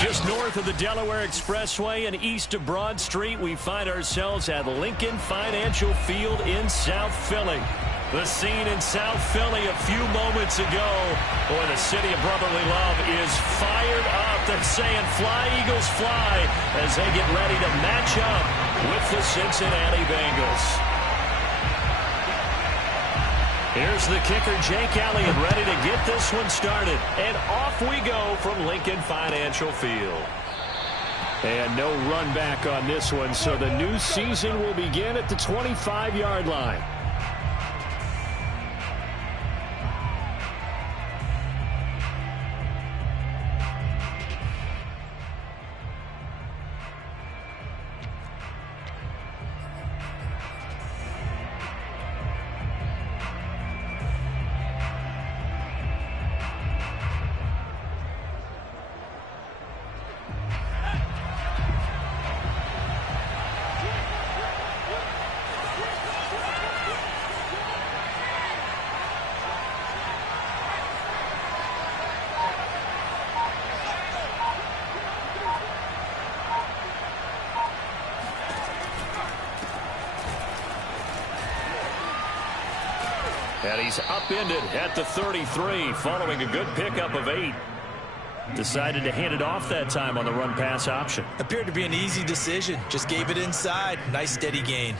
Just north of the Delaware Expressway and east of Broad Street, we find ourselves at Lincoln Financial Field in South Philly. The scene in South Philly a few moments ago. Boy, the city of brotherly love is fired up. They're saying, "Fly, Eagles, fly," as they get ready to match up with the Cincinnati Bengals. Here's the kicker, Jake Elliott, ready to get this one started. And off we go from Lincoln Financial Field. And no run back on this one, so the new season will begin at the 25-yard line. And he's upended at the 33 following a good pickup of 8. Decided to hand it off that time on the run-pass option. Appeared to be an easy decision. Just gave it inside. Nice steady gain.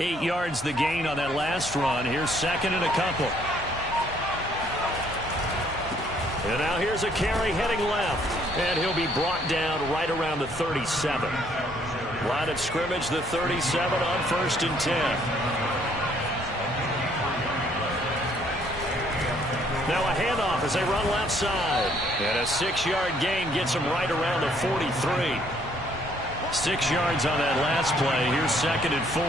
Eight yards the gain on that last run. Here's second and a couple. And now here's a carry heading left. And he'll be brought down right around the 37. Line of scrimmage, the 37 on 1st and 10. Now a handoff as they run left side. And a 6-yard gain gets him right around the 43. 6 yards on that last play. Here's second and 4.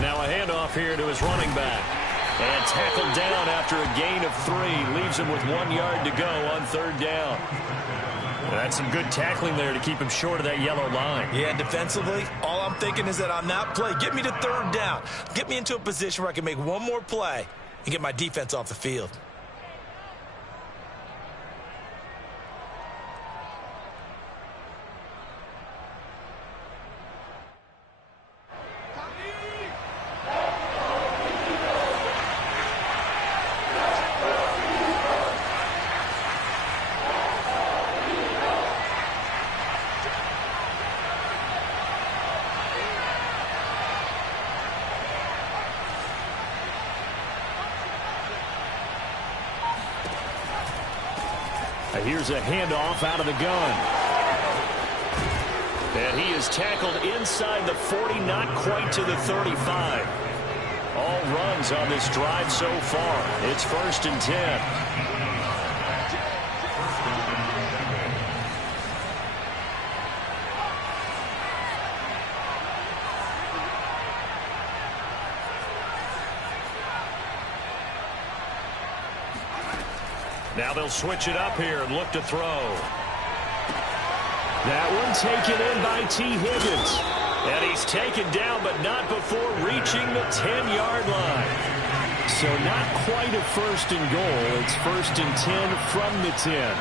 Now a handoff here to his running back. And tackled down after a gain of 3. Leaves him with 1 yard to go on 3rd down. That's some good tackling there to keep him short of that yellow line. Yeah, defensively, all I'm thinking is that on that play, get me to 3rd down. Get me into a position where I can make one more play and get my defense off the field. Here's a handoff out of the gun. And he is tackled inside the 40, not quite to the 35. All runs on this drive so far. It's 1st and 10. Now they'll switch it up here and look to throw. That one taken in by T. Higgins. And he's taken down, but not before reaching the 10-yard line. So not quite a 1st and goal. It's 1st and 10 from the 10.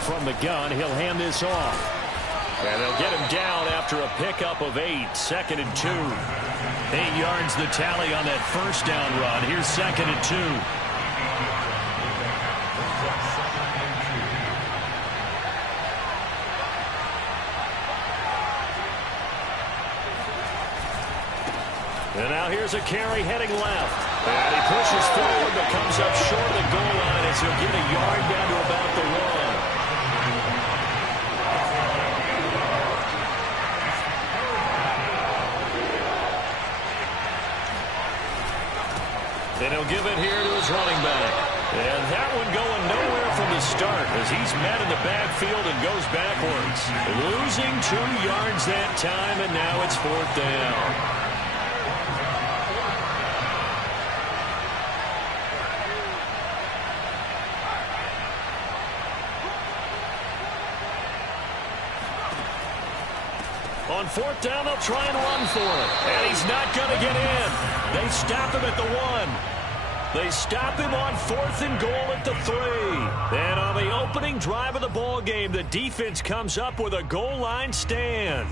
From the gun, he'll hand this off. And they'll get him down after a pickup of 8. 2nd and 2. 8 yards the tally on that 1st down run. Here's 2nd and 2. And now here's a carry heading left. And he pushes forward but comes up short of the goal line as he'll get a yard down to about the 1. And he'll give it here to his running back. And that one going nowhere from the start as he's met in the backfield and goes backwards. Losing 2 yards that time, and now it's 4th down. On 4th down, they'll try and run for it. And he's not going to get in. They stop him at the 1. They stop him on 4th and goal at the 3. And on the opening drive of the ball game, the defense comes up with a goal line stand.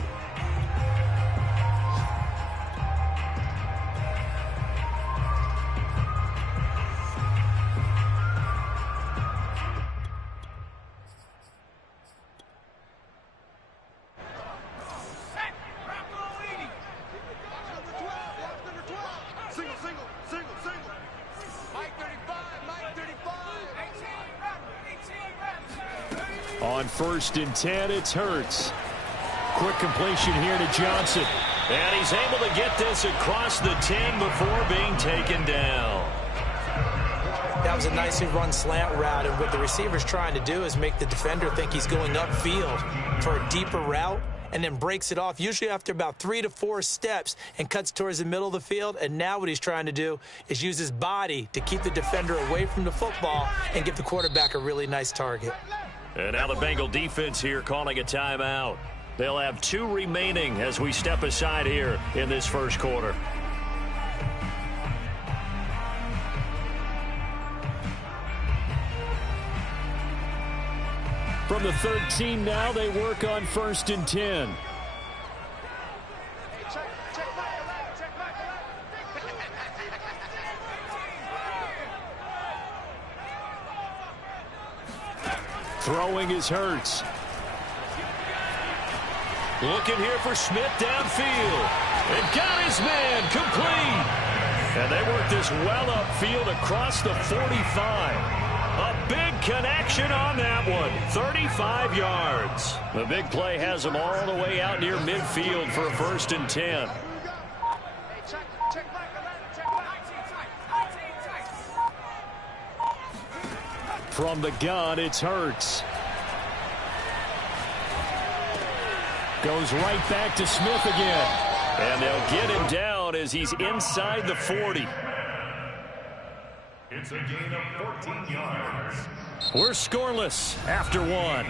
On 1st and 10, it's Hurts. Quick completion here to Johnson. And he's able to get this across the 10 before being taken down. That was a nicely run slant route, and what the receiver's trying to do is make the defender think he's going upfield for a deeper route, and then breaks it off, usually after about 3 to 4 steps, and cuts towards the middle of the field. And now what he's trying to do is use his body to keep the defender away from the football and give the quarterback a really nice target. And now the Bengal defense here calling a timeout. They'll have 2 remaining as we step aside here in this first quarter. From the 13 now, they work on 1st and 10. Throwing is Hurts. Looking here for Smith downfield. And got his man complete. And they work this well upfield across the 45. A big connection on that one. 35 yards. The big play has them all the way out near midfield for a 1st and 10. From the gun, it's Hurts. Goes right back to Smith again. And they'll get him down as he's inside the 40. It's a gain of 14 yards. We're scoreless after 1.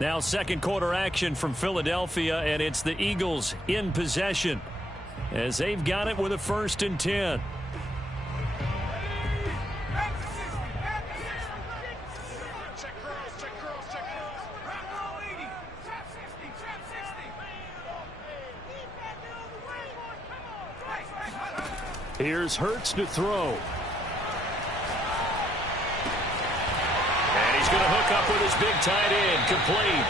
Now 2nd quarter action from Philadelphia, and it's the Eagles in possession as they've got it with a 1st and 10. Here's Hurts to throw. And he's going to hook up with his big tight end, complete.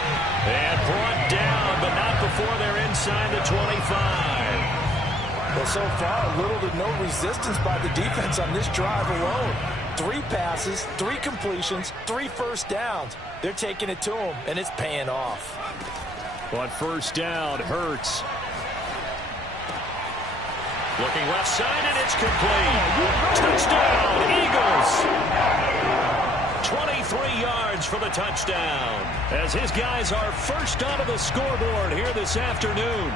And brought down, but not before they're inside the 25. Well, so far, little to no resistance by the defense on this drive alone. 3 passes, 3 completions, 3 first downs. They're taking it to him, and it's paying off. On 1st down, Hurts. Looking left side, and it's complete. Touchdown, Eagles. 23 yards for the touchdown, as his guys are first onto the scoreboard here this afternoon.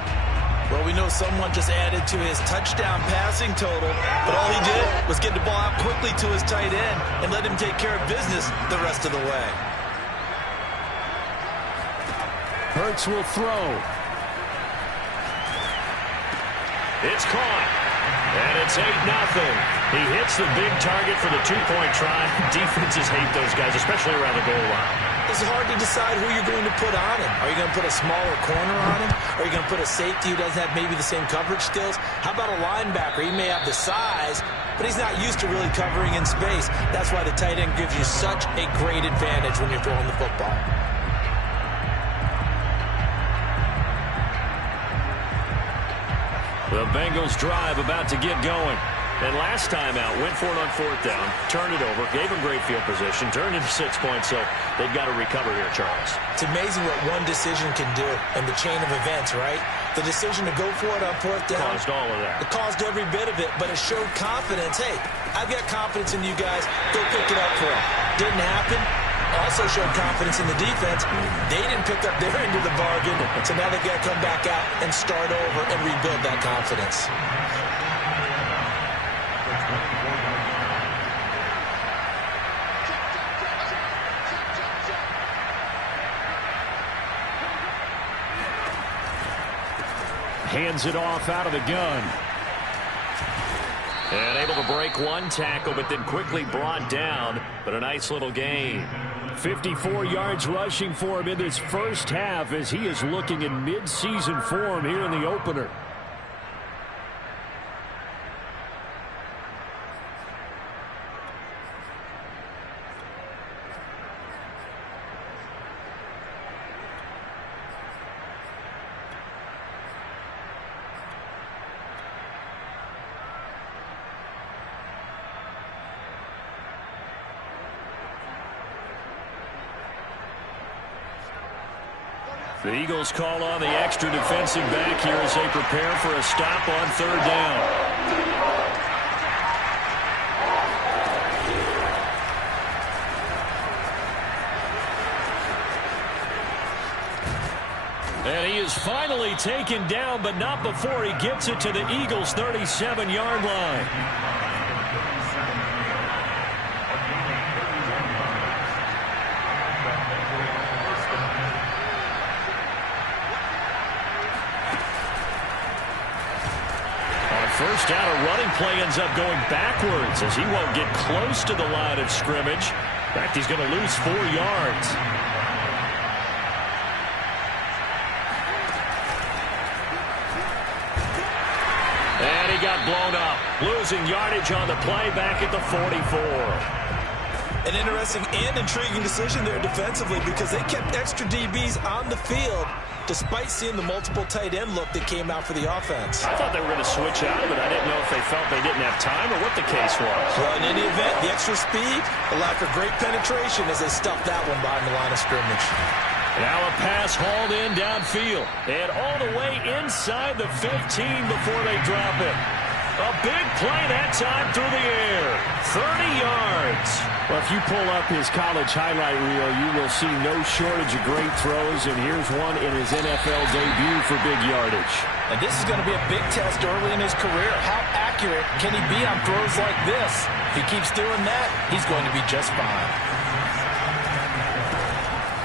Well, we know someone just added to his touchdown passing total, but all he did was get the ball out quickly to his tight end and let him take care of business the rest of the way. Hurts will throw. It's caught. And it's 8-0. He hits the big target for the 2-point try. Defenses hate those guys, especially around the goal line. It's hard to decide who you're going to put on him. Are you going to put a smaller corner on him? Are you going to put a safety who doesn't have maybe the same coverage skills? How about a linebacker? He may have the size, but he's not used to really covering in space. That's why the tight end gives you such a great advantage when you're throwing the football. The Bengals drive about to get going. And last time out, went for it on 4th down, turned it over, gave them great field position, turned into 6 points, so they've got to recover here, Charles. It's amazing what one decision can do in the chain of events, right? The decision to go for it on 4th down. Caused all of that. It caused every bit of it, but it showed confidence. Hey, I've got confidence in you guys. Go pick it up for them. Didn't happen. Also showed confidence in the defense. They didn't pick up their end of the bargain, so now they've got to come back out and start over and rebuild that confidence. Hands it off out of the gun. And able to break one tackle, but then quickly brought down. But a nice little gain. 54 yards rushing for him in this first half as he is looking in mid-season form here in the opener. The Eagles call on the extra defensive back here as they prepare for a stop on 3rd down. And he is finally taken down, but not before he gets it to the Eagles' 37-yard line. First down, a running play ends up going backwards as he won't get close to the line of scrimmage. In fact, he's going to lose 4 yards. And he got blown up, losing yardage on the play back at the 44. An interesting and intriguing decision there defensively because they kept extra DBs on the field despite seeing the multiple tight end look that came out for the offense. I thought they were going to switch out of it. I didn't know if they felt they didn't have time or what the case was. Well, in any event, the extra speed allowed for great penetration as they stuffed that one behind the line of scrimmage. Now a pass hauled in downfield and all the way inside the 15 before they drop it. A big play that time through the air. 30 yards. Well, if you pull up his college highlight reel, you will see no shortage of great throws, and here's one in his NFL debut for big yardage. And this is going to be a big test early in his career. How accurate can he be on throws like this? If he keeps doing that, he's going to be just fine.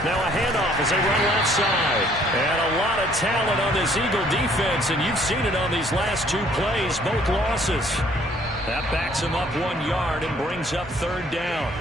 Now a handoff as they run left side. And a lot of talent on this Eagle defense, and you've seen it on these last 2 plays, both losses. That backs him up 1 yard and brings up 3rd down.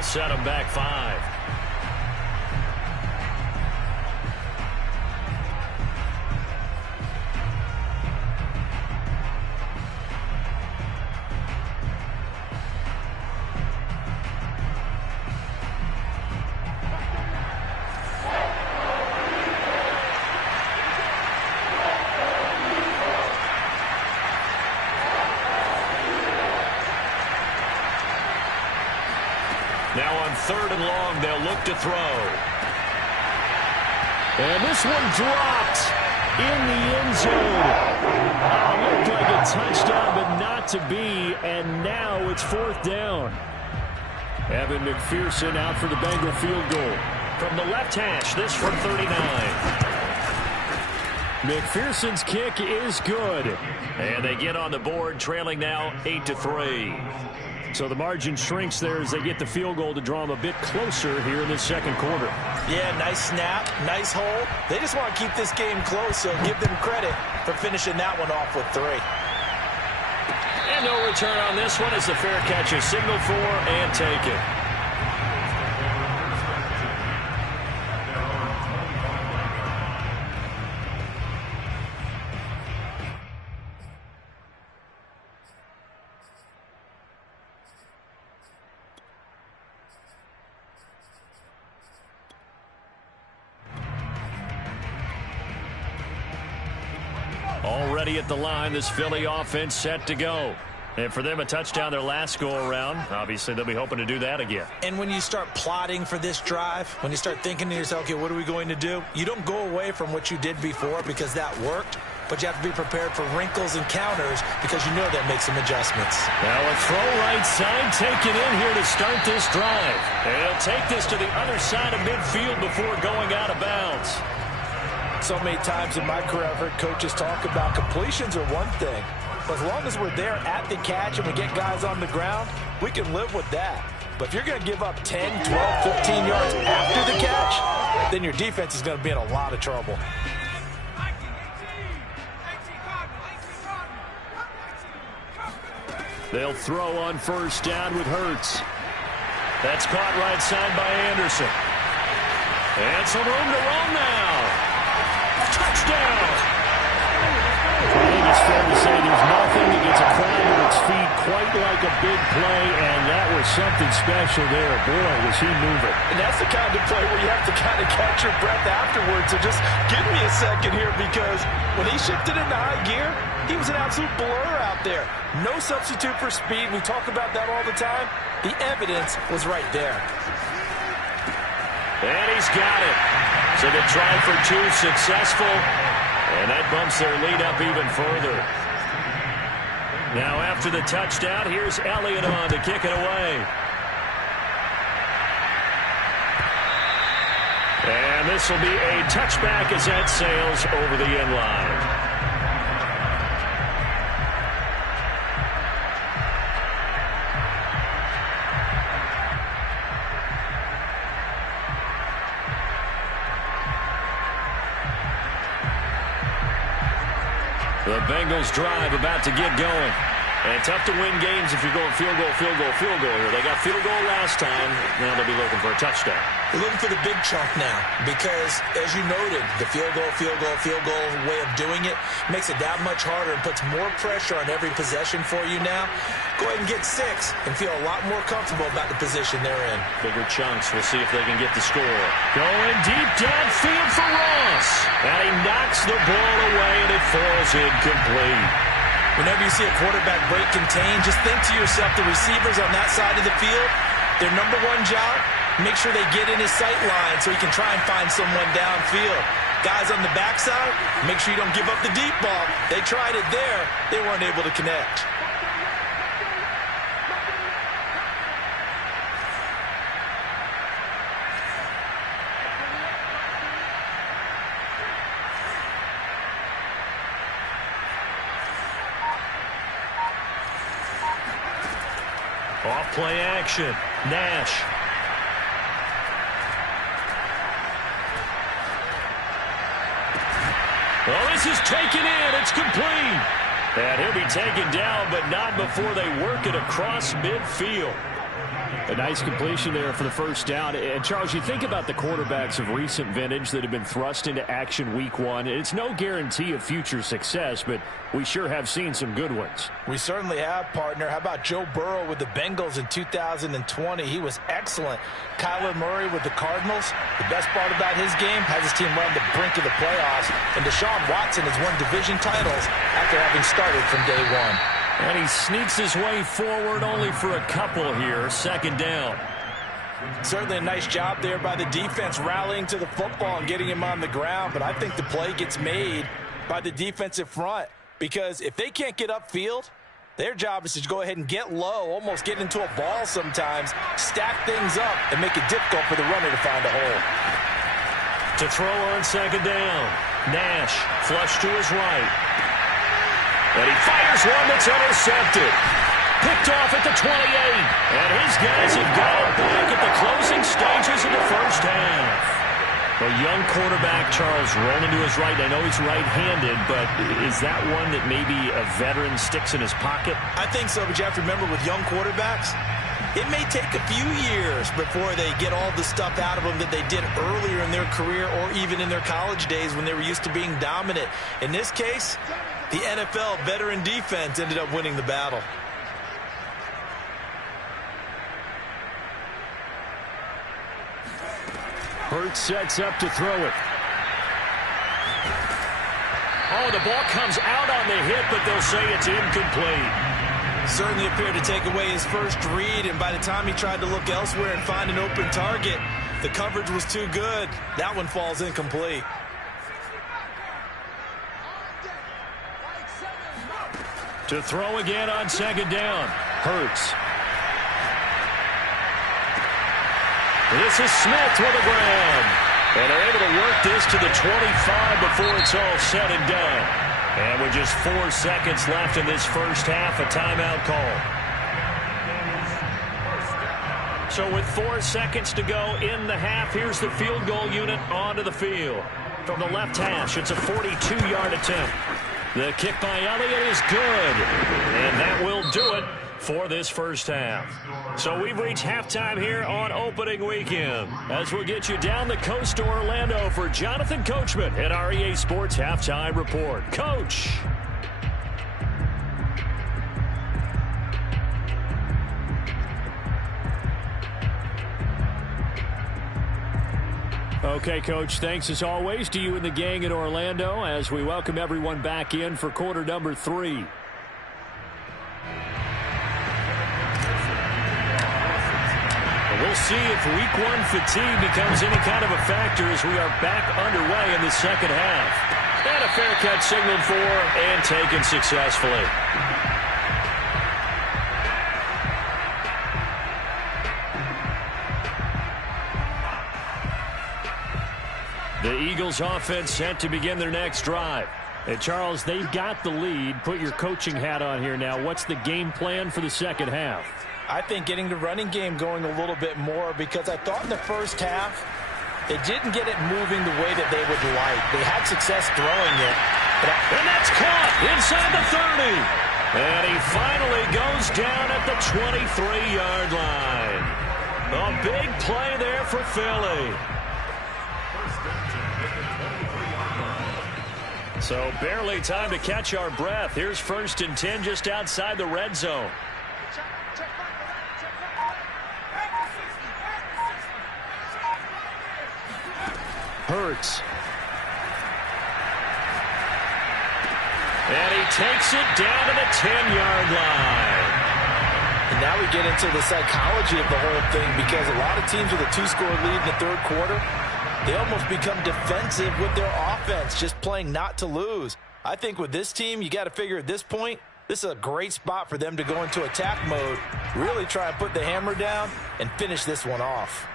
Set him back 5. Now on 3rd and long, they'll look to throw. And this one dropped. in the end zone. Looked like a touchdown, but not to be, and now it's fourth down. Evan McPherson out for the Bengal field goal. From the left hash, this from 39. McPherson's kick is good. And they get on the board, trailing now 8-3. So the margin shrinks there as they get the field goal to draw them a bit closer here in the second quarter. Yeah, nice snap, nice hole. They just want to keep this game close, so give them credit for finishing that one off with 3. And no return on this one as the fair catch is signaled for and taken. Already at the line, this Philly offense set to go. And for them, a touchdown their last go-around. Obviously, they'll be hoping to do that again. And when you start plotting for this drive, when you start thinking to yourself, okay, what are we going to do? You don't go away from what you did before because that worked, but you have to be prepared for wrinkles and counters because you know that makes some adjustments. Now a throw right side taken in here to start this drive. And he'll take this to the other side of midfield before going out of bounds. So many times in my career, I've heard coaches talk about completions are one thing. But as long as we're there at the catch and we get guys on the ground, we can live with that. But if you're going to give up 10, 12, 15 yards after the catch, then your defense is going to be in a lot of trouble. They'll throw on first down with Hurts. That's caught right side by Anderson. And some room to roam now. Touchdown! I think it's fair to say there's nothing that gets a crowd to its feet quite like a big play, and that was something special there. Boy, was he moving. And that's the kind of play where you have to kind of catch your breath afterwards. So just give me a second here, because when he shifted into high gear, he was an absolute blur out there. No substitute for speed. We talk about that all the time. The evidence was right there. And he's got it. So the try for 2 successful, and that bumps their lead up even further. Now after the touchdown, here's Elliott on to kick it away. And this will be a touchback as that sails over the end line. The Bengals drive about to get going. And tough to win games if you're going field goal, field goal, field goal here. They got field goal last time. Now they'll be looking for a touchdown. They're looking for the big chunk now because, as you noted, the field goal way of doing it makes it that much harder and puts more pressure on every possession for you now. Go ahead and get 6 and feel a lot more comfortable about the position they're in. Bigger chunks. We'll see if they can get the score. Going deep downfield for Ross. And he knocks the ball away, and it falls incomplete. Whenever you see a quarterback break contain, just think to yourself, the receivers on that side of the field, their number one job, make sure they get in his sight line so he can try and find someone downfield. Guys on the backside, make sure you don't give up the deep ball. They tried it there. They weren't able to connect. Off play action. Nash. Well, this is taken in. It's complete. And he'll be taken down, but not before they work it across midfield. A nice completion there for the first down. And, Charles, you think about the quarterbacks of recent vintage that have been thrust into action week 1. It's no guarantee of future success, but we sure have seen some good ones. We certainly have, partner. How about Joe Burrow with the Bengals in 2020? He was excellent. Kyler Murray with the Cardinals. The best part about his game, has his team run the brink of the playoffs. And Deshaun Watson has won division titles after having started from day 1. And he sneaks his way forward only for a couple here. Second down. Certainly a nice job there by the defense rallying to the football and getting him on the ground. But I think the play gets made by the defensive front, because if they can't get upfield, their job is to go ahead and get low, almost get into a ball sometimes, stack things up, and make it difficult for the runner to find a hole. To throw on second down, Nash flush to his right. And he fires one that's intercepted. Picked off at the 28. And his guys have got it back at the closing stages of the first half. A young quarterback, Charles, rolling to his right. I know he's right-handed, but is that one that maybe a veteran sticks in his pocket? I think so, but you have to remember with young quarterbacks, it may take a few years before they get all the stuff out of them that they did earlier in their career or even in their college days when they were used to being dominant. In this case, the NFL veteran defense ended up winning the battle. Hurts sets up to throw it. Oh, the ball comes out on the hit, but they'll say it's incomplete. Certainly appeared to take away his first read, and by the time he tried to look elsewhere and find an open target, the coverage was too good. That one falls incomplete. To throw again on second down. Hurts. This is Smith with a grab. And they're able to work this to the 25 before it's all said and done. And with just 4 seconds left in this first half, a timeout call. So with 4 seconds to go in the half, here's the field goal unit onto the field. From the left hash, it's a 42-yard attempt. The kick by Elliott is good. And that will do it for this first half. So we've reached halftime here on opening weekend, as we'll get you down the coast to Orlando for Jonathan Coachman at our EA Sports Halftime Report. Coach. Okay, Coach, thanks as always to you and the gang in Orlando as we welcome everyone back in for quarter number 3. We'll see if week 1 fatigue becomes any kind of a factor as we are back underway in the second half. And a fair catch signaled for and taken successfully. The Eagles offense set to begin their next drive. And Charles, they've got the lead. Put your coaching hat on here now. What's the game plan for the second half? I think getting the running game going a little bit more, because I thought in the first half they didn't get it moving the way that they would like. They had success throwing it. And that's caught inside the 30. And he finally goes down at the 23-yard line. A big play there for Philly. So barely time to catch our breath. Here's 1st and 10 just outside the red zone. Hurts. And he takes it down to the 10-yard line. And now we get into the psychology of the whole thing, because a lot of teams with a 2-score lead in the third quarter, they almost become defensive with their offense, just playing not to lose. I think with this team, you got to figure at this point, this is a great spot for them to go into attack mode, really try and put the hammer down and finish this one off.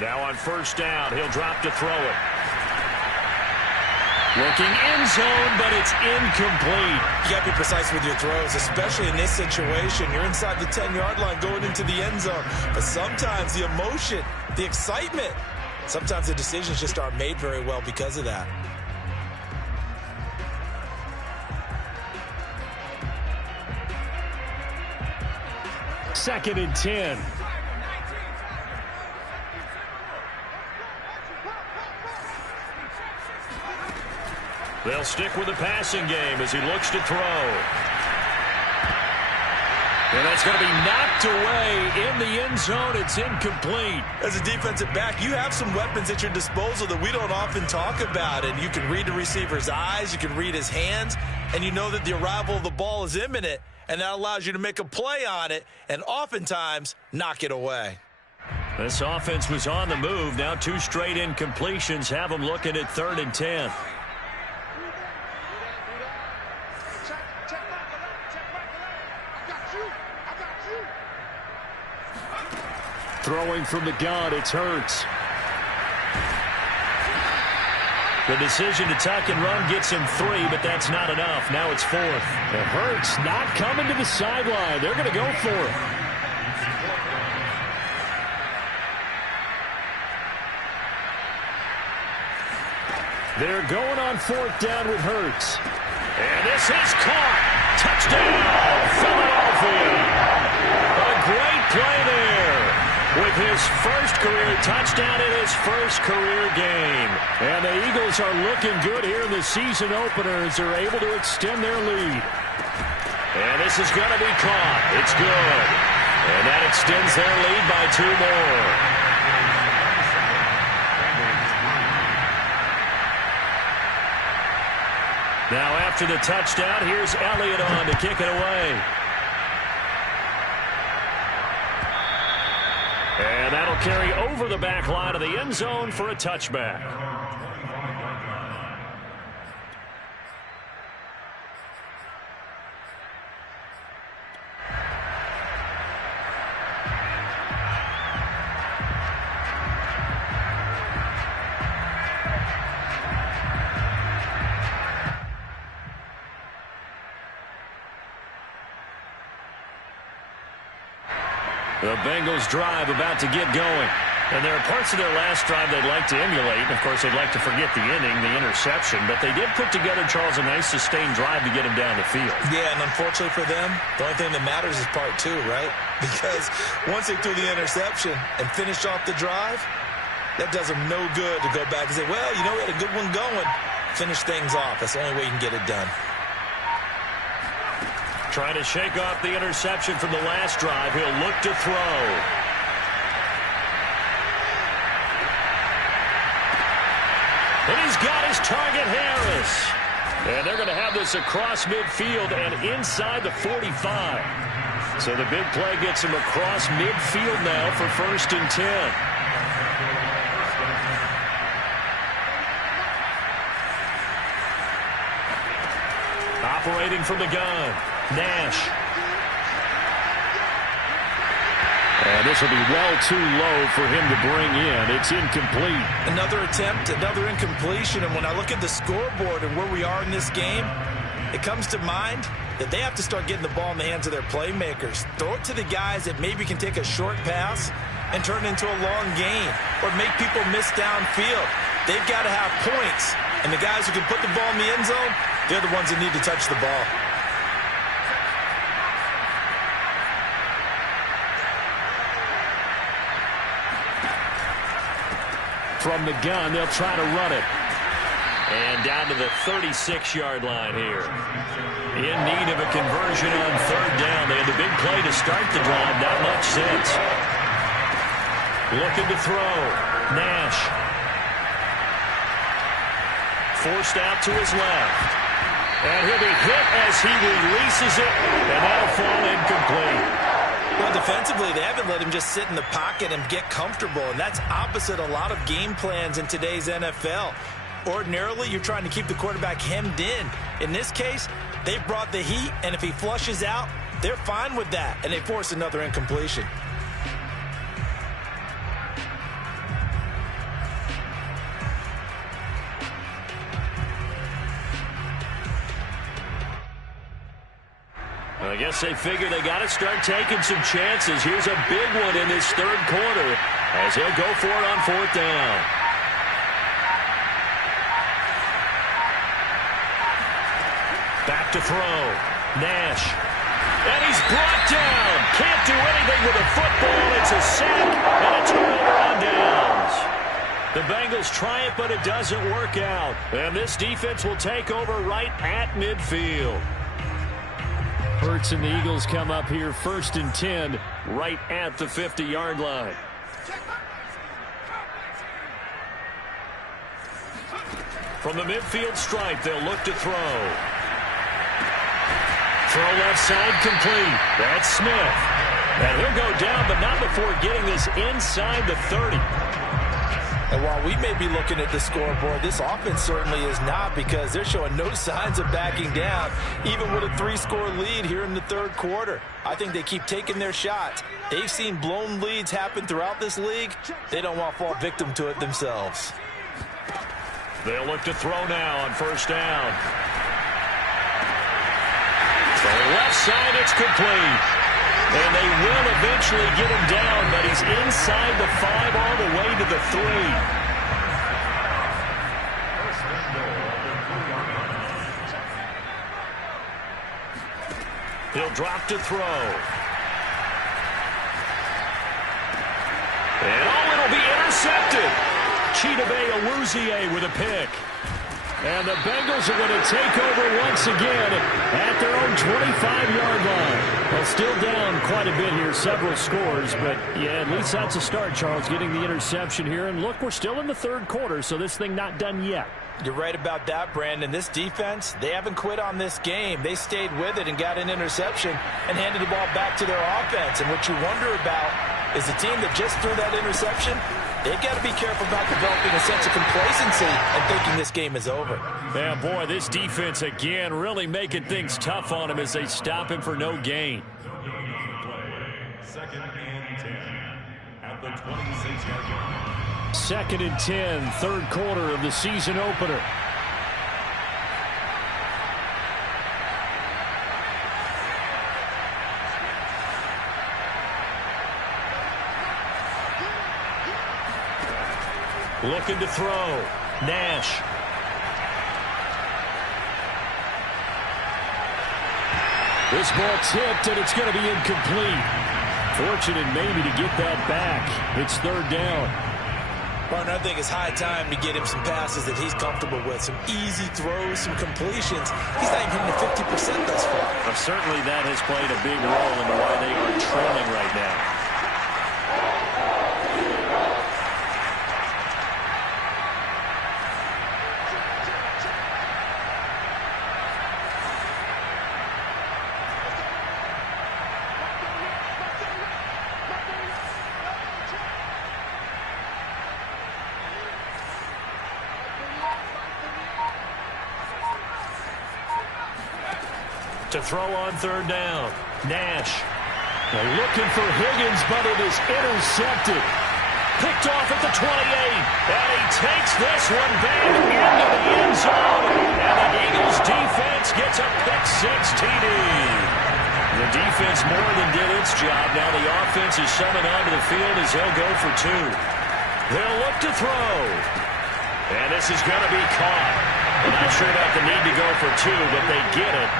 Now on 1st down, he'll drop to throw it. Looking end zone, but it's incomplete. You got to be precise with your throws, especially in this situation. You're inside the 10-yard line going into the end zone. But sometimes the emotion, the excitement, sometimes the decisions just aren't made very well because of that. Second and 10. They'll stick with the passing game as he looks to throw. And that's going to be knocked away in the end zone. It's incomplete. As a defensive back, you have some weapons at your disposal that we don't often talk about. And you can read the receiver's eyes, you can read his hands, and you know that the arrival of the ball is imminent. And that allows you to make a play on it and oftentimes knock it away. This offense was on the move. Now 2 straight incompletions have them looking at 3rd and 10. Throwing from the gun, it's Hurts. The decision to tuck and run gets him 3, but that's not enough. Now it's 4th. And Hurts not coming to the sideline. They're going to go for it. They're going on 4th down with Hurts. And this is caught. Touchdown, Philadelphia. A great play there with his first career touchdown in his first career game. And the Eagles are looking good here in the season opener as they're able to extend their lead. And this is going to be caught. It's good. And that extends their lead by 2 more. Now after the touchdown, here's Elliott on to kick it away. And that'll carry over the back line of the end zone for a touchback. The Bengals drive about to get going. And there are parts of their last drive they'd like to emulate. And, of course, they'd like to forget the inning, the interception. But they did put together, Charles, a nice sustained drive to get him down the field. Yeah, and unfortunately for them, the only thing that matters is part 2, right? Because once they threw the interception and finished off the drive, that does them no good to go back and say, well, you know, we had a good one going. Finish things off. That's the only way you can get it done. Trying to shake off the interception from the last drive. He'll look to throw. And he's got his target, Harris. And they're going to have this across midfield and inside the 45. So the big play gets him across midfield now for 1st and 10. Operating from the gun, Nash. And this will be well too low for him to bring in. It's incomplete. Another attempt, another incompletion. And when I look at the scoreboard and where we are in this game, it comes to mind that they have to start getting the ball in the hands of their playmakers. Throw it to the guys that maybe can take a short pass and turn it into a long gain or make people miss downfield. They've got to have points. And the guys who can put the ball in the end zone, they're the ones that need to touch the ball. From the gun, they'll try to run it. And down to the 36-yard line here. In need of a conversion on 3rd down. They had the big play to start the drive. Not much sense. Looking to throw. Nash. Forced out to his left. And he'll be hit as he releases it. And that'll fall incomplete. Well, defensively, they haven't let him just sit in the pocket and get comfortable. And that's opposite a lot of game plans in today's NFL. Ordinarily, you're trying to keep the quarterback hemmed in. In this case, they brought the heat. And if he flushes out, they're fine with that. And they force another incompletion. I guess they figure they got to start taking some chances. Here's a big one in this 3rd quarter as he'll go for it on 4th down. Back to throw. Nash. And he's brought down. Can't do anything with the football. It's a sack and a turnover on downs. The Bengals try it, but it doesn't work out. And this defense will take over right at midfield. Hurts and the Eagles come up here 1st and 10 right at the 50-yard line. From the midfield stripe, they'll look to throw. Throw left side complete. That's Smith. And he'll go down, but not before getting this inside the 30. And while we may be looking at the scoreboard, this offense certainly is not, because they're showing no signs of backing down, even with a 3-score lead here in the third quarter. I think they keep taking their shots. They've seen blown leads happen throughout this league. They don't want to fall victim to it themselves. They'll look to throw now on first down. To the left side, it's complete. And they will eventually get him down, but he's inside the 5 all the way to the 3. He'll drop to throw. And it'll be intercepted. Chidobe Awuzie with a pick. And the Bengals are going to take over once again at their own 25-yard line. Well, still down quite a bit here, several scores, but yeah, at least that's a start, Charles, getting the interception here. And look, we're still in the third quarter, so this thing not done yet. You're right about that, Brandon. This defense, they haven't quit on this game. They stayed with it and got an interception and handed the ball back to their offense. And what you wonder about is the team that just threw that interception, they've got to be careful about developing a sense of complacency and thinking this game is over. Yeah, boy, this defense again really making things tough on him as they stop him for no gain. Second and 10 at the 26-yard line. Second and 10, third quarter of the season opener. Looking to throw. Nash. This ball tipped, and it's going to be incomplete. Fortunate maybe to get that back. It's third down. Partner, I think it's high time to get him some passes that he's comfortable with. Some easy throws, some completions. He's not even hitting the 50% thus far. Well, certainly that has played a big role in why they are trailing right now. To throw on third down. Nash. They're looking for Higgins, but it is intercepted. Picked off at the 28. And he takes this one back into the end zone. And the Eagles defense gets a pick-6 TD. The defense more than did its job. Now the offense is summoned onto the field as they'll go for 2. They'll look to throw. And this is going to be caught. I'm not sure about the need to go for 2, but they get it.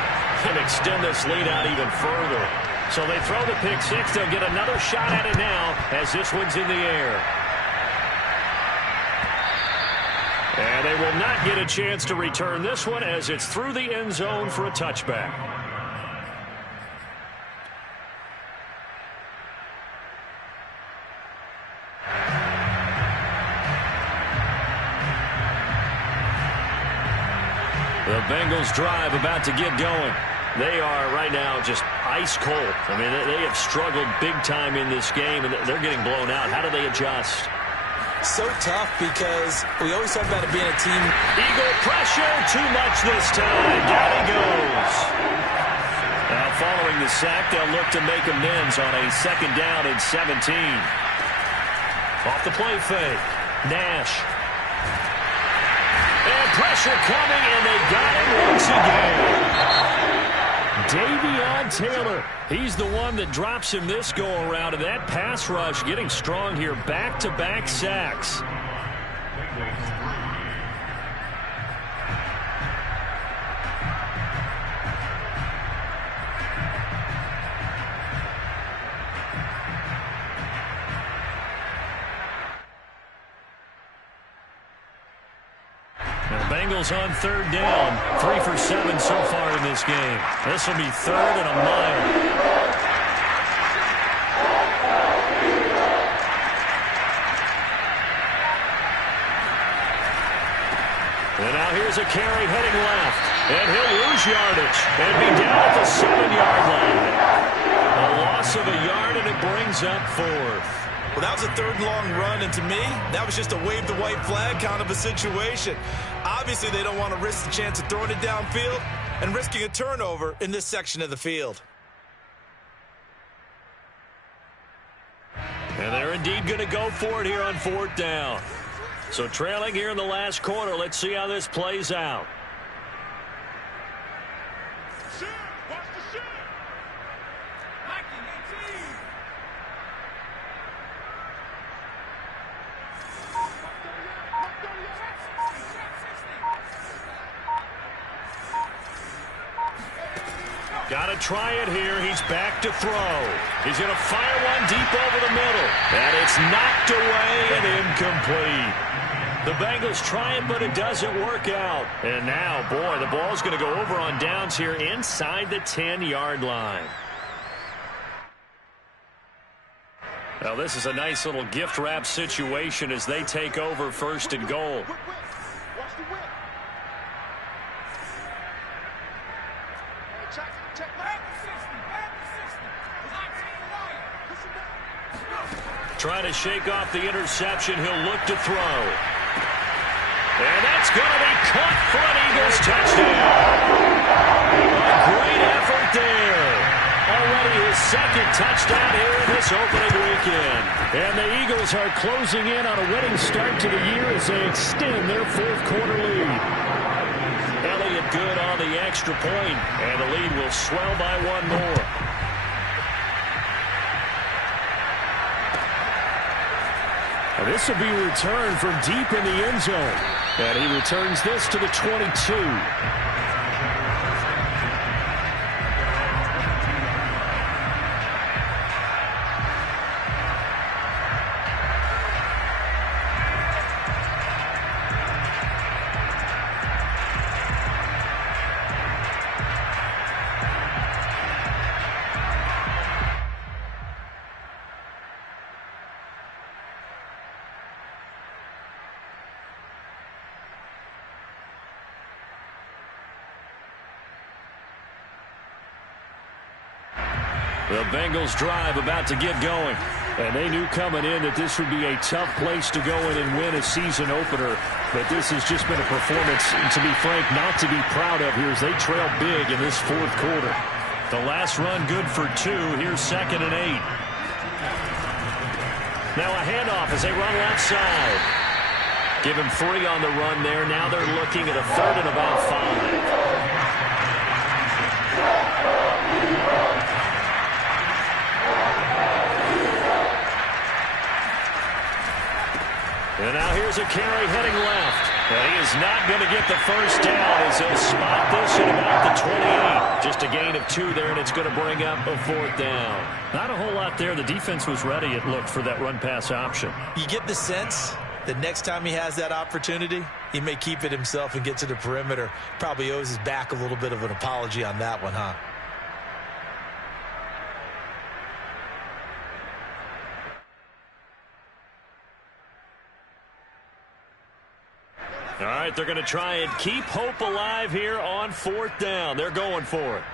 And extend this lead out even further. So they throw the pick-6. They'll get another shot at it now as this one's in the air. And they will not get a chance to return this one as it's through the end zone for a touchback. The Bengals drive about to get going. They are right now just ice cold. I mean, they have struggled big time in this game, and they're getting blown out. How do they adjust? So tough, because we always talk about it being a team. Eagle pressure, too much this time. Down he goes. Now following the sack, they'll look to make amends on a second down and 17. Off the play fake. Nash. And pressure coming, and they got him once again. Davion Taylor, he's the one that drops him this go-around, and that pass rush getting strong here. Back-to-back sacks. Bengals on third down. 3 for 7 so far in this game. This will be third and a mile. And now here's a carry heading left. And he'll lose yardage and be down at the 7-yard line. A loss loss of a yard, and it brings up 4th. Well, that was a 3rd and long run, and to me, that was just a wave the white flag kind of a situation. Obviously, they don't want to risk the chance of throwing it downfield and risking a turnover in this section of the field. And they're indeed going to go for it here on 4th down. So trailing here in the last quarter, let's see how this plays out. Got to try it here. He's back to throw. He's going to fire one deep over the middle. And it's knocked away and incomplete. The Bengals try it, but it doesn't work out. And now, boy, the ball's going to go over on downs here inside the 10-yard line. Now, this is a nice little gift wrap situation as they take over 1st and goal. Trying to shake off the interception. He'll look to throw. And that's going to be caught for an Eagles touchdown. A great effort there. Already his 2nd touchdown here in this opening weekend. And the Eagles are closing in on a winning start to the year as they extend their 4th quarter lead. Elliott good on the extra point, and the lead will swell by 1 more. And this will be returned from deep in the end zone. And he returns this to the 22. The Bengals drive about to get going. And they knew coming in that this would be a tough place to go in and win a season opener. But this has just been a performance, to be frank, not to be proud of here as they trail big in this 4th quarter. The last run good for 2. Here's 2nd and 8. Now a handoff as they run left side. Give him 3 on the run there. Now they're looking at a 3rd and about 5. And now here's a carry heading left. And he is not going to get the first down as they'll spot this at about the 28. Just a gain of 2 there, and it's going to bring up a 4th down. Not a whole lot there. The defense was ready, it looked, for that run-pass option. You get the sense that next time he has that opportunity, he may keep it himself and get to the perimeter. Probably owes his back a little bit of an apology on that one, huh? All right, they're going to try and keep hope alive here on 4th down. They're going for it.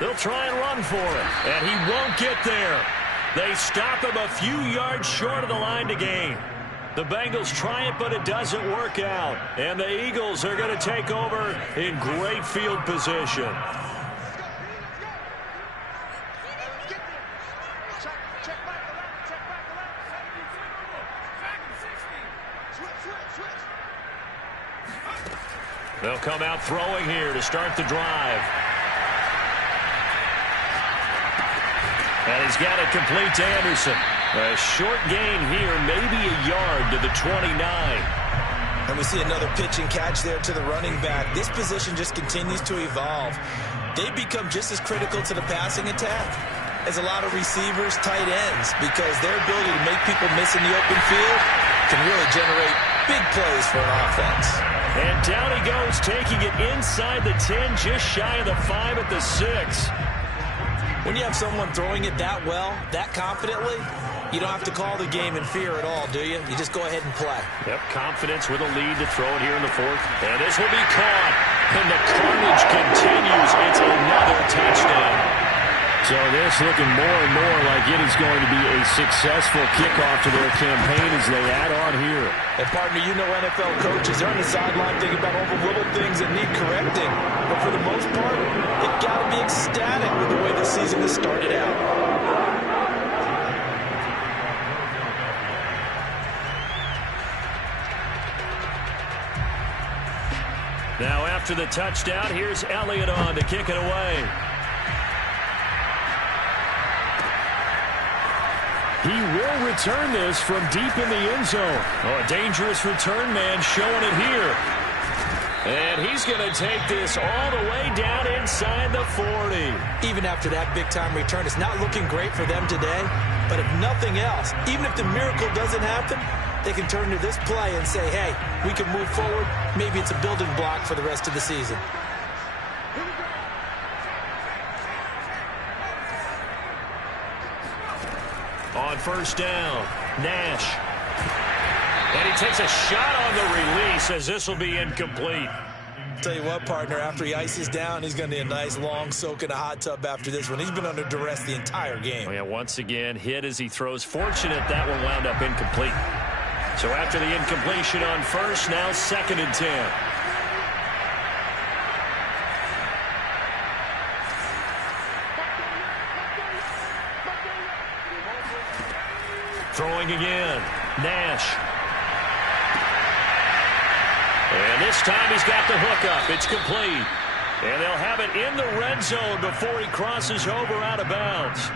They'll try and run for it, and he won't get there. They stop him a few yards short of the line to gain. The Bengals try it, but it doesn't work out. And the Eagles are going to take over in great field position. They'll come out throwing here to start the drive. And he's got it complete to Anderson. A short gain here, maybe a yard to the 29. And we see another pitch and catch there to the running back. This position just continues to evolve. They become just as critical to the passing attack as a lot of receivers, tight ends, because their ability to make people miss in the open field can really generate big plays for an offense. And down he goes, taking it inside the 10, just shy of the 5 at the 6. When you have someone throwing it that well, that confidently, you don't have to call the game in fear at all, do you? You just go ahead and play. Yep, confidence with a lead to throw it here in the 4th. And this will be caught. And the carnage continues. It's another touchdown. So this looking more and more like it is going to be a successful kickoff to their campaign as they add on here. And partner, you know NFL coaches are on the sideline thinking about all the little things that need correcting. But for the most part, they've got to be ecstatic with the way the season has started out. Now after the touchdown, here's Elliott on to kick it away. He will return this from deep in the end zone. Oh, a dangerous return man showing it here. And he's going to take this all the way down inside the 40. Even after that big-time return, it's not looking great for them today. But if nothing else, even if the miracle doesn't happen, they can turn to this play and say, hey, we can move forward. Maybe it's a building block for the rest of the season. On first down, Nash. And he takes a shot on the release as this will be incomplete. Tell you what, partner, after he ices down, he's going to need a nice long soak in a hot tub after this one. He's been under duress the entire game. Oh, yeah, once again, hit as he throws. Fortunate that one wound up incomplete. So after the incompletion on first, now 2nd and 10. Throwing again, Nash. And this time he's got the hook up. It's complete. And they'll have it in the red zone before he crosses over out of bounds.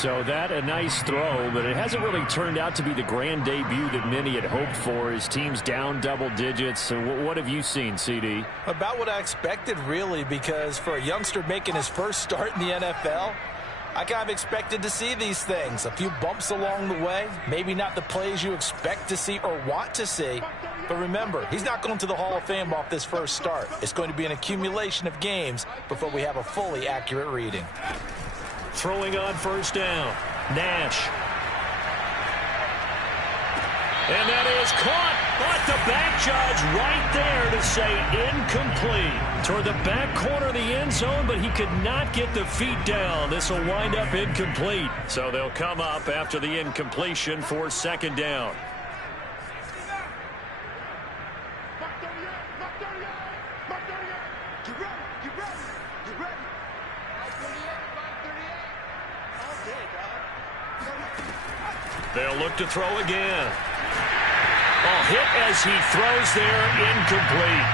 So that a nice throw, but it hasn't really turned out to be the grand debut that many had hoped for. His team's down double digits. So what have you seen, CD? About what I expected, really, because for a youngster making his first start in the NFL, I kind of expected to see these things. A few bumps along the way, maybe not the plays you expect to see or want to see. But remember, he's not going to the Hall of Fame off this first start. It's going to be an accumulation of games before we have a fully accurate reading. Throwing on first down, Nash. And that is caught, but the back judge right there to say incomplete. Toward the back corner of the end zone, but he could not get the feet down. This will wind up incomplete. So they'll come up after the incompletion for 2nd down. They'll look to throw again. Oh, hit as he throws there, incomplete.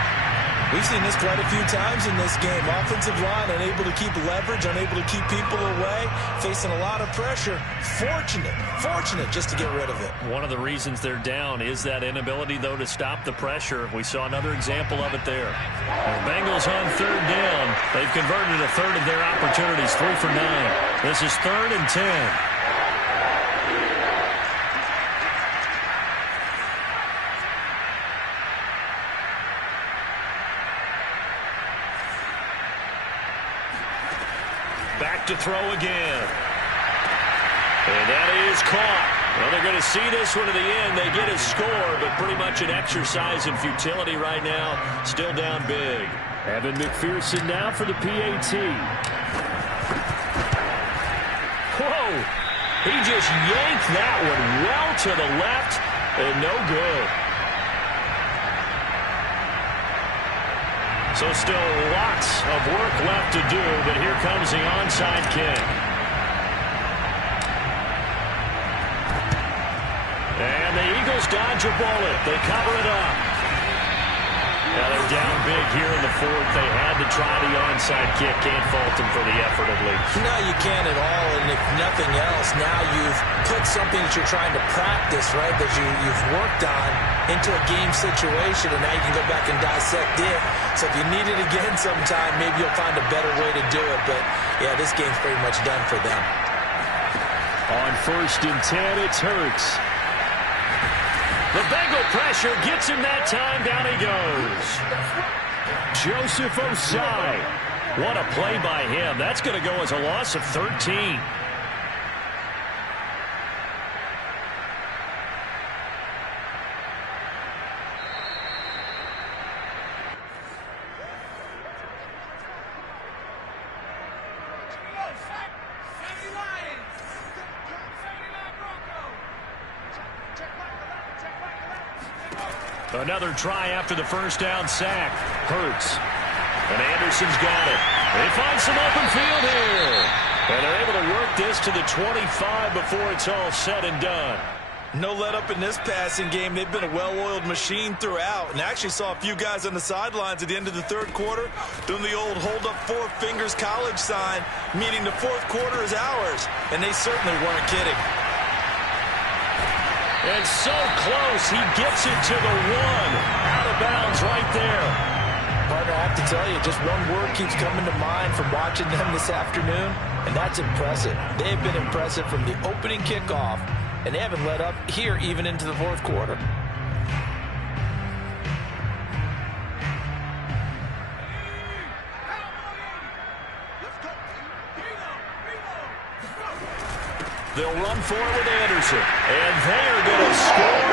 We've seen this quite a few times in this game. Offensive line unable to keep leverage, unable to keep people away, facing a lot of pressure. Fortunate just to get rid of it. One of the reasons they're down is that inability, though, to stop the pressure. We saw another example of it there. The Bengals on 3rd down. They've converted a third of their opportunities, 3 for 9. This is 3rd and 10. Back to throw again. And that is caught. Well, they're going to see this one to the end. They get a score, but pretty much an exercise in futility right now. Still down big. Evan McPherson now for the PAT. Whoa! He just yanked that one well to the left and no good. So still lots of work left to do, but here comes the onside kick. And the Eagles dodge a bullet. They cover it up. Now they're down big here in the 4th. They had to try the onside kick. Can't fault them for the effort, at least. No, you can't at all. And if nothing else, now you've put something that you're trying to practice, right, that you've worked on into a game situation, and now you can go back and dissect it. So if you need it again sometime, maybe you'll find a better way to do it. But, yeah, this game's pretty much done for them. On 1st and 10, it's Hurts. The Bengal pressure gets him that time. Down he goes. Joseph Osai. What a play by him. That's going to go as a loss of 13. Another try after the first down sack. Hurts. And Anderson's got it. They find some open field here. And they're able to work this to the 25 before it's all said and done. No let up in this passing game. They've been a well-oiled machine throughout. And I actually saw a few guys on the sidelines at the end of the third quarter doing the old hold up four fingers college sign, meaning the fourth quarter is ours. And they certainly weren't kidding. And so close, he gets it to the one. Out of bounds right there. Partner, I have to tell you, just one word keeps coming to mind from watching them this afternoon, and that's impressive. They have been impressive from the opening kickoff, and they haven't let up here even into the fourth quarter. They'll run for it with Anderson. And they are going to score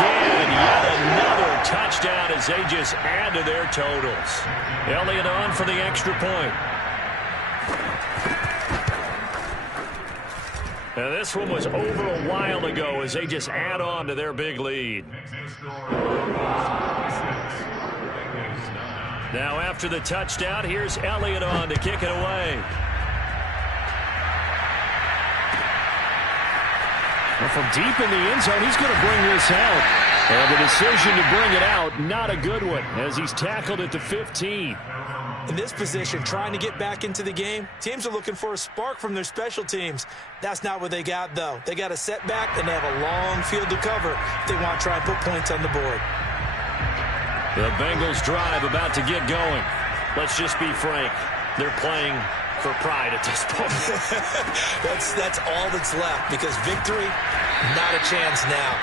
again. Yet another touchdown as they just add to their totals. Elliott on for the extra point. And this one was over a while ago as they just add on to their big lead. Now after the touchdown, here's Elliott on to kick it away. Well, from deep in the end zone, he's going to bring this out. And the decision to bring it out, not a good one, as he's tackled at the 15. In this position, trying to get back into the game, teams are looking for a spark from their special teams. That's not what they got, though. They got a setback, and they have a long field to cover if they want to try and put points on the board. The Bengals drive about to get going. Let's just be frank. They're playing for pride at this point. That's all that's left, because victory, not a chance now.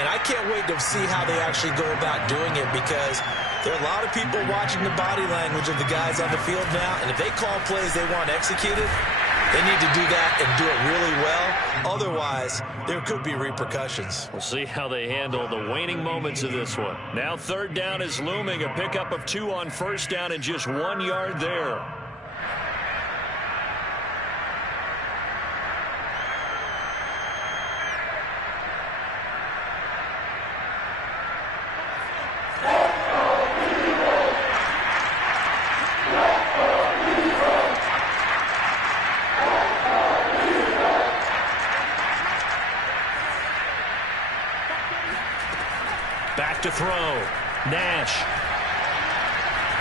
And I can't wait to see how they actually go about doing it, because there are a lot of people watching the body language of the guys on the field now, and if they call plays they want executed, they need to do that and do it really well. Otherwise, there could be repercussions. We'll see how they handle the waning moments of this one. Now third down is looming, a pickup of 2 on first down and just 1 yard there. Back to throw. Nash.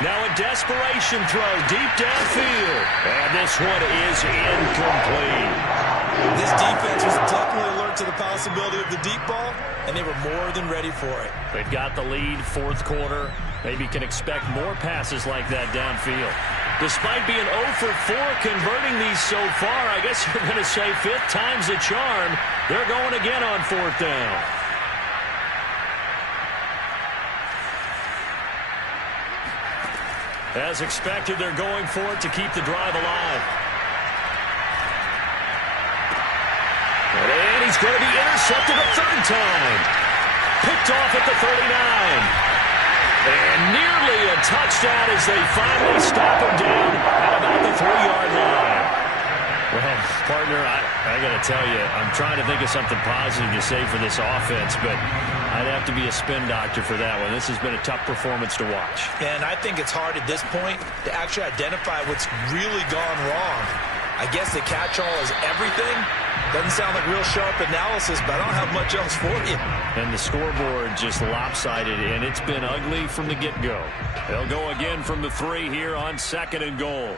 Now a desperation throw deep downfield. And this one is incomplete. This defense was definitely alert to the possibility of the deep ball, and they were more than ready for it. They've got the lead, fourth quarter. Maybe can expect more passes like that downfield. Despite being 0 for 4 converting these so far, I guess you're going to say 5th time's the charm. They're going again on 4th down. As expected, they're going for it to keep the drive alive. And he's going to be intercepted a third time. Picked off at the 39. And nearly a touchdown as they finally stop him down at about the 3-yard line. Well, partner, I got to tell you, I'm trying to think of something positive to say for this offense, but I'd have to be a spin doctor for that one. This has been a tough performance to watch. And I think it's hard at this point to actually identify what's really gone wrong. I guess the catch-all is everything. Doesn't sound like real sharp analysis, but I don't have much else for you. And the scoreboard just lopsided, and it's been ugly from the get-go. They'll go again from the 3 here on 2nd and goal.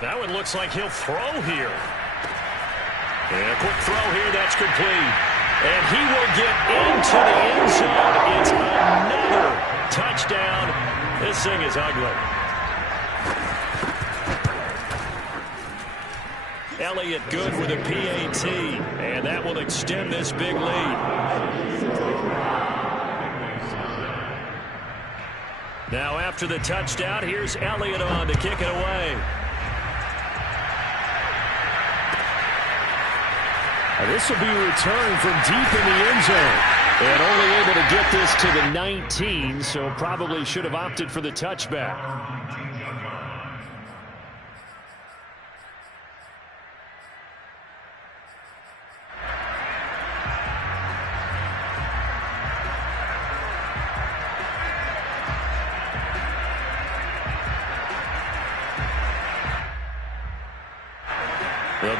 That one looks like he'll throw here. And a quick throw here, that's complete. And he will get into the end zone. It's another touchdown. This thing is ugly. Elliott good with a PAT, and that will extend this big lead. Now after the touchdown, here's Elliott on to kick it away. This will be returned from deep in the end zone. And only able to get this to the 19, so probably should have opted for the touchback.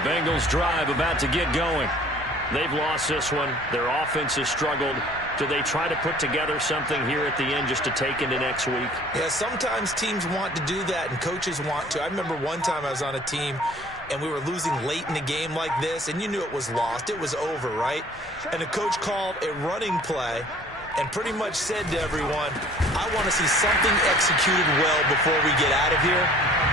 Bengals drive about to get going. They've lost this one. Their offense has struggled. Do they try to put together something here at the end just to take into next week? Yeah, sometimes teams want to do that and coaches want to. I remember one time I was on a team and we were losing late in a game like this, and you knew it was lost. It was over, right? And the coach called a running play and pretty much said to everyone, I want to see something executed well before we get out of here.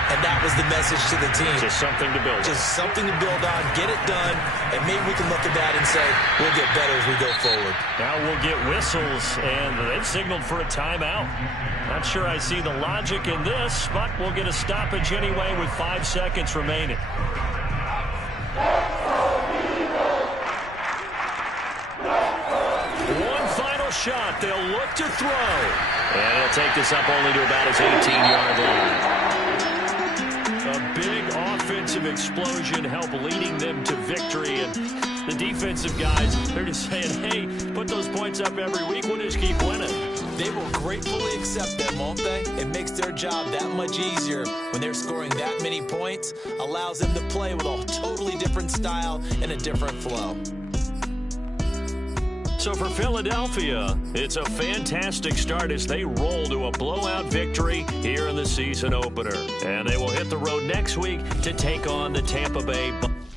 And that was the message to the team. Just something to build on. Just something to build on, get it done, and maybe we can look at that and say, we'll get better as we go forward. Now we'll get whistles, and they've signaled for a timeout. Not sure I see the logic in this, but we'll get a stoppage anyway with 5 seconds remaining. One final shot. They'll look to throw. And he'll take this up only to about his 18-yard line. A big offensive explosion help leading them to victory. And the defensive guys, they're just saying, hey, put those points up every week. We'll just keep winning. They will gratefully accept them, won't they? It makes their job that much easier when they're scoring that many points. Allows them to play with a totally different style and a different flow. So for Philadelphia, it's a fantastic start as they roll to a blowout victory here in the season opener. And they will hit the road next week to take on the Tampa Bay Buccaneers.